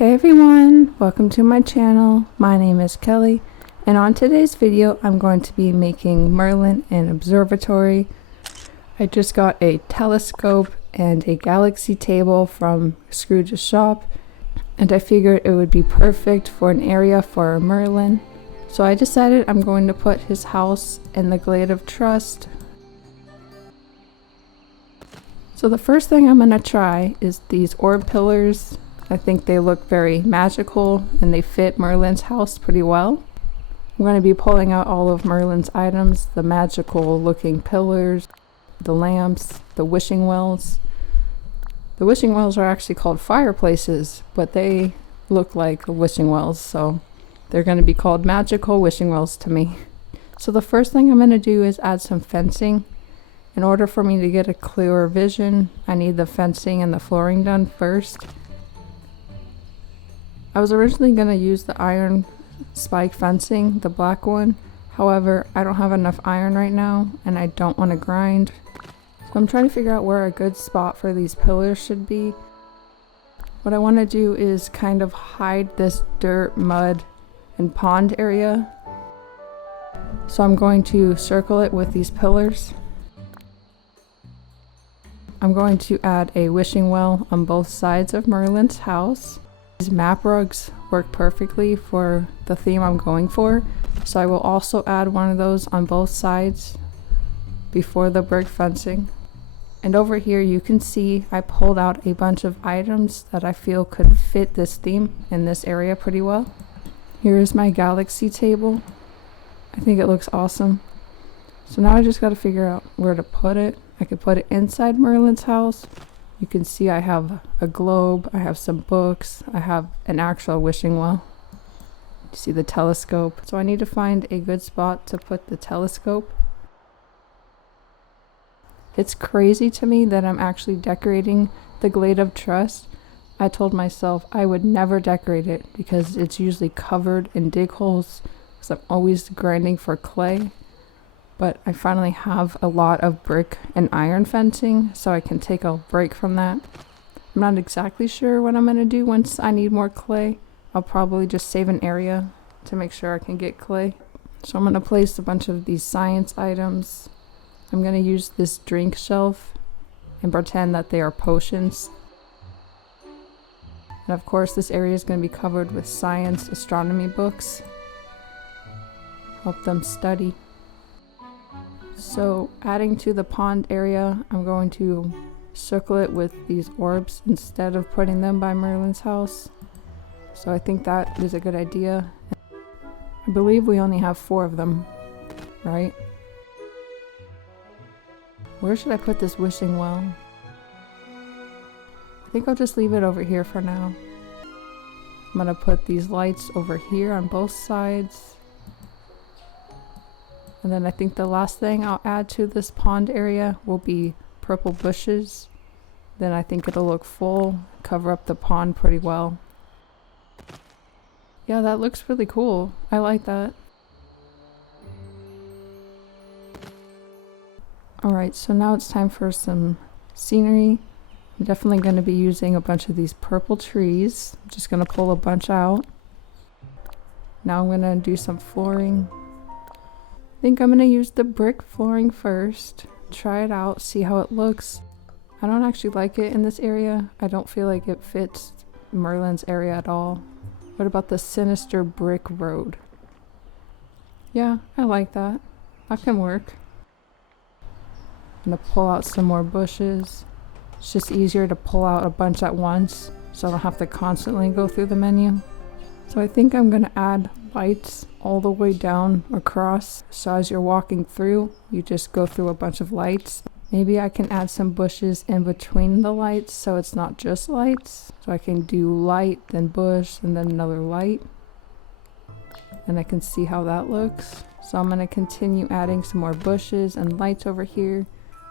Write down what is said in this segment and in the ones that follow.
Hey everyone, welcome to my channel. My name is Kelly, and on today's video I'm going to be making Merlin and Observatory. I just got a telescope and a galaxy table from Scrooge's shop, and I figured it would be perfect for an area for Merlin. So I decided I'm going to put his house in the Glade of Trust. So the first thing I'm going to try is these orb pillars. I think they look very magical and they fit Merlin's house pretty well. I'm going to be pulling out all of Merlin's items, the magical looking pillars, the lamps, the wishing wells. The wishing wells are actually called fireplaces, but they look like wishing wells, so they're going to be called magical wishing wells to me. So the first thing I'm going to do is add some fencing. In order for me to get a clearer vision, I need the fencing and the flooring done first. I was originally going to use the iron spike fencing, the black one. However, I don't have enough iron right now and I don't want to grind. So I'm trying to figure out where a good spot for these pillars should be. What I want to do is kind of hide this dirt, mud, and pond area. So I'm going to circle it with these pillars. I'm going to add a wishing well on both sides of Merlin's house. These map rugs work perfectly for the theme I'm going for, so I will also add one of those on both sides before the brick fencing. And over here you can see I pulled out a bunch of items that I feel could fit this theme in this area pretty well. Here's my galaxy table. I think it looks awesome. So now I just got to figure out where to put it. I could put it inside Merlin's house. You can see I have a globe, I have some books, I have an actual wishing well. You see the telescope. So I need to find a good spot to put the telescope. It's crazy to me that I'm actually decorating the Glade of Trust. I told myself I would never decorate it because it's usually covered in dig holes because I'm always grinding for clay. But I finally have a lot of brick and iron fencing, so I can take a break from that. I'm not exactly sure what I'm going to do once I need more clay. I'll probably just save an area to make sure I can get clay. So I'm going to place a bunch of these science items. I'm going to use this drink shelf and pretend that they are potions. And of course this area is going to be covered with science astronomy books. Help them study. So adding to the pond area, I'm going to circle it with these orbs instead of putting them by Merlin's house. So I think that is a good idea. I believe we only have 4 of them, right? Where should I put this wishing well? I think I'll just leave it over here for now. I'm gonna put these lights over here on both sides. And then I think the last thing I'll add to this pond area will be purple bushes. Then I think it'll look full, cover up the pond pretty well. Yeah, that looks really cool. I like that. Alright, so now it's time for some scenery. I'm definitely going to be using a bunch of these purple trees. I'm just going to pull a bunch out. Now I'm going to do some flooring. I think I'm going to use the brick flooring first, try it out, see how it looks. I don't actually like it in this area. I don't feel like it fits Merlin's area at all. What about the sinister brick road? Yeah, I like that. That can work. I'm going to pull out some more bushes. It's just easier to pull out a bunch at once, so I don't have to constantly go through the menu. So I think I'm going to add lights all the way down across, so as you're walking through you just go through a bunch of lights. Maybe I can add some bushes in between the lights so it's not just lights, so I can do light, then bush, and then another light, and I can see how that looks. So I'm going to continue adding some more bushes and lights over here.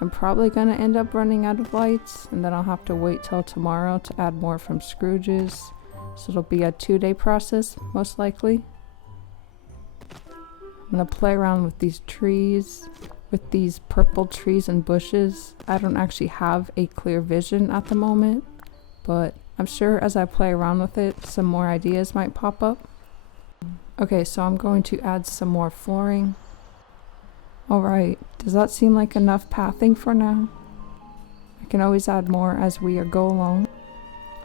I'm probably going to end up running out of lights, and then I'll have to wait till tomorrow to add more from Scrooge's. So it'll be a 2-day process, most likely. I'm going to play around with these trees, with these purple trees and bushes. I don't actually have a clear vision at the moment, but I'm sure as I play around with it, some more ideas might pop up. Okay, so I'm going to add some more flooring. Alright, does that seem like enough pathing for now? I can always add more as we go along.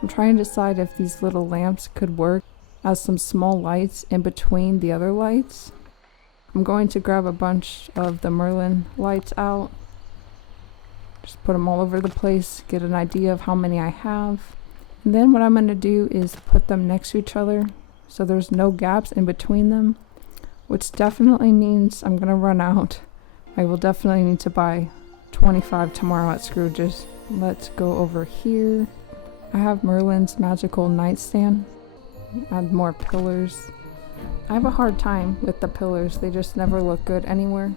I'm trying to decide if these little lamps could work as some small lights in between the other lights. I'm going to grab a bunch of the Merlin lights out. Just put them all over the place, get an idea of how many I have. And then what I'm going to do is put them next to each other so there's no gaps in between them, which definitely means I'm going to run out. I will definitely need to buy 25 tomorrow at Scrooge's. Let's go over here. I have Merlin's magical nightstand. Add more pillars. I have a hard time with the pillars. They just never look good anywhere.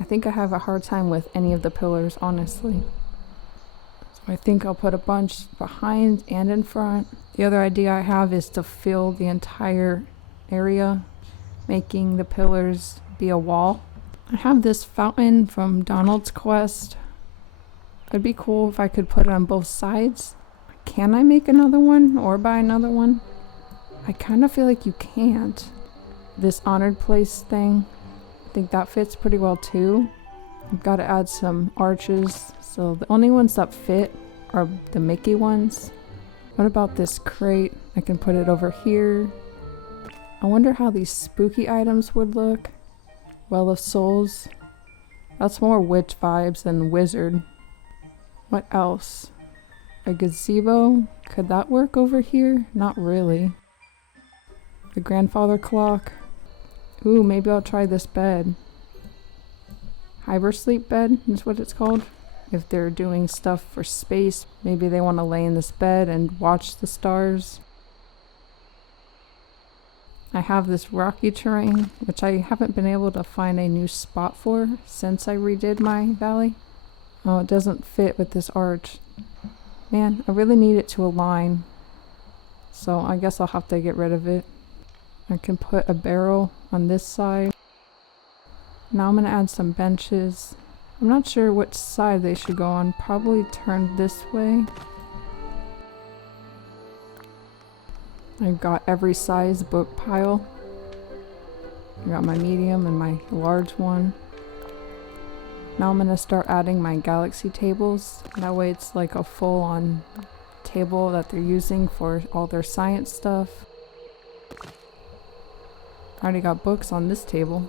I think I have a hard time with any of the pillars, honestly. So I think I'll put a bunch behind and in front. The other idea I have is to fill the entire area, making the pillars be a wall. I have this fountain from Donald's Quest. It'd be cool if I could put it on both sides. Can I make another one or buy another one? I kind of feel like you can't. This honored place thing, I think that fits pretty well too. I've got to add some arches, so the only ones that fit are the Mickey ones. What about this crate? I can put it over here. I wonder how these spooky items would look. Well of Souls. That's more witch vibes than wizard. What else? A gazebo? Could that work over here? Not really. The grandfather clock. Ooh, maybe I'll try this bed. Hypersleep bed is what it's called. If they're doing stuff for space, maybe they want to lay in this bed and watch the stars. I have this rocky terrain, which I haven't been able to find a new spot for since I redid my valley. Oh, it doesn't fit with this arch. Man, I really need it to align. So I guess I'll have to get rid of it. I can put a barrel on this side. Now I'm going to add some benches. I'm not sure which side they should go on. Probably turn this way. I've got every size book pile. I got my medium and my large one. Now I'm going to start adding my galaxy tables. That way it's like a full-on table that they're using for all their science stuff. I already got books on this table.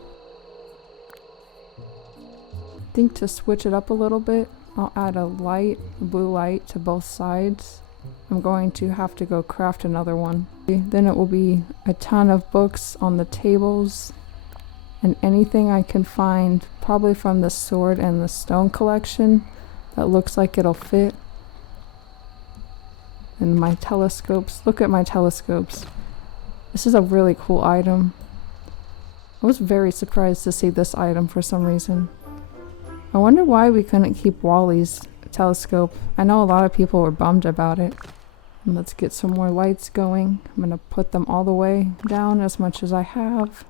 I think to switch it up a little bit, I'll add a light, a blue light to both sides. I'm going to have to go craft another one. Then it will be a ton of books on the tables and anything I can find, probably from the sword and the stone collection, that looks like it'll fit. And my telescopes. Look at my telescopes. This is a really cool item. I was very surprised to see this item for some reason. I wonder why we couldn't keep Wally's telescope. I know a lot of people were bummed about it. And let's get some more lights going. I'm going to put them all the way down as much as I have.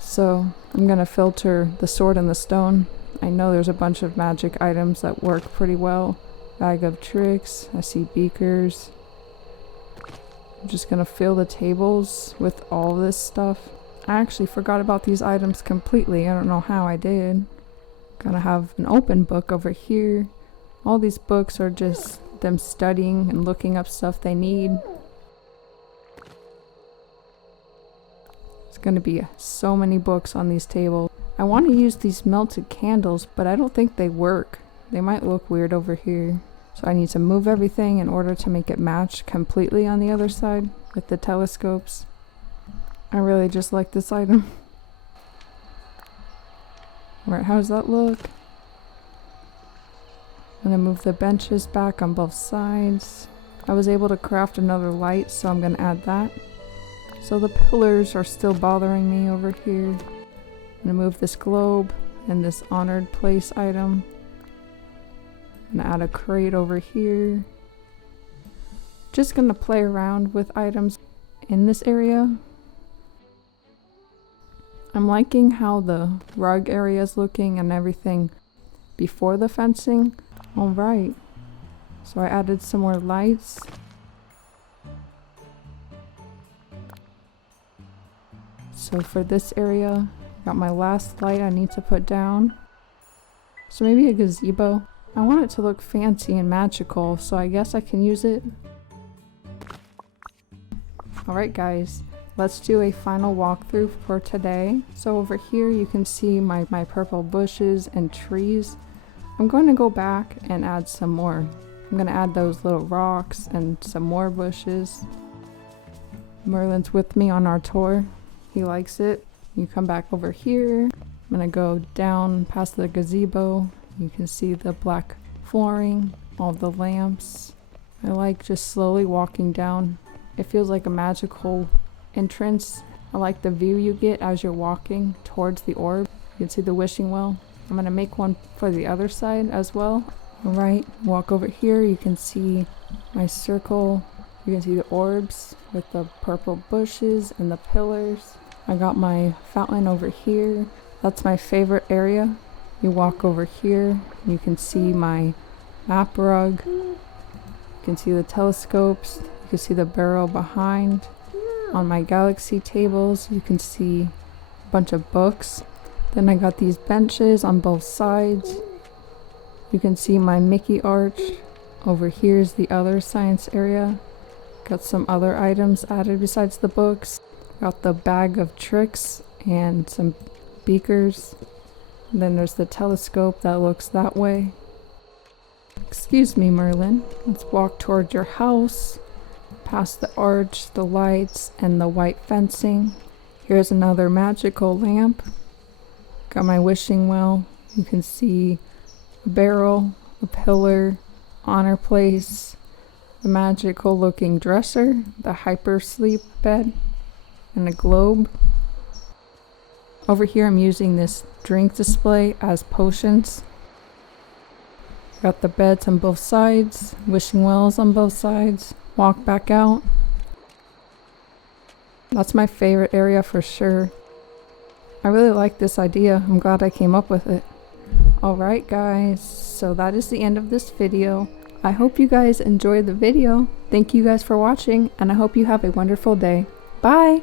So I'm going to filter the sword and the stone. I know there's a bunch of magic items that work pretty well. Bag of tricks. I see beakers. I'm just going to fill the tables with all this stuff. I actually forgot about these items completely. I don't know how I did. Gonna have an open book over here. All these books are just them studying and looking up stuff they need. There's gonna be so many books on these tables. I want to use these melted candles, but I don't think they work. They might look weird over here. So I need to move everything in order to make it match completely on the other side with the telescopes. I really just like this item. Alright, how does that look? I'm gonna move the benches back on both sides. I was able to craft another light, so I'm gonna add that. So the pillars are still bothering me over here. I'm gonna move this globe and this honored place item. I'm gonna add a crate over here. Just gonna play around with items in this area. I'm liking how the rug area is looking and everything before the fencing. Alright, so I added some more lights. So for this area, got my last light I need to put down. So maybe a gazebo. I want it to look fancy and magical, so I guess I can use it. Alright guys, let's do a final walkthrough for today. So over here you can see my purple bushes and trees. I'm going to go back and add some more. I'm going to add those little rocks and some more bushes. Merlin's with me on our tour. He likes it. You come back over here. I'm going to go down past the gazebo. You can see the black flooring, all the lamps. I like just slowly walking down. It feels like a magical entrance. I like the view you get as you're walking towards the orb. You can see the wishing well. I'm going to make one for the other side as well. Alright, walk over here. You can see my circle. You can see the orbs with the purple bushes and the pillars. I got my fountain over here. That's my favorite area. You walk over here. You can see my map rug. You can see the telescopes. You can see the barrel behind. On my galaxy tables, you can see a bunch of books. Then I got these benches on both sides. You can see my Mickey arch. Over here is the other science area. Got some other items added besides the books. Got the bag of tricks and some beakers. And then there's the telescope that looks that way. Excuse me, Merlin. Let's walk towards your house. Past the arch, the lights, and the white fencing. Here's another magical lamp. Got my wishing well. You can see a barrel, a pillar, honor place, the magical looking dresser, the hyper sleep bed, and a globe. Over here I'm using this drink display as potions. Got the beds on both sides, wishing wells on both sides. Walk back out. That's my favorite area for sure. I really like this idea. I'm glad I came up with it. Alright guys, so that is the end of this video. I hope you guys enjoyed the video. Thank you guys for watching, and I hope you have a wonderful day. Bye!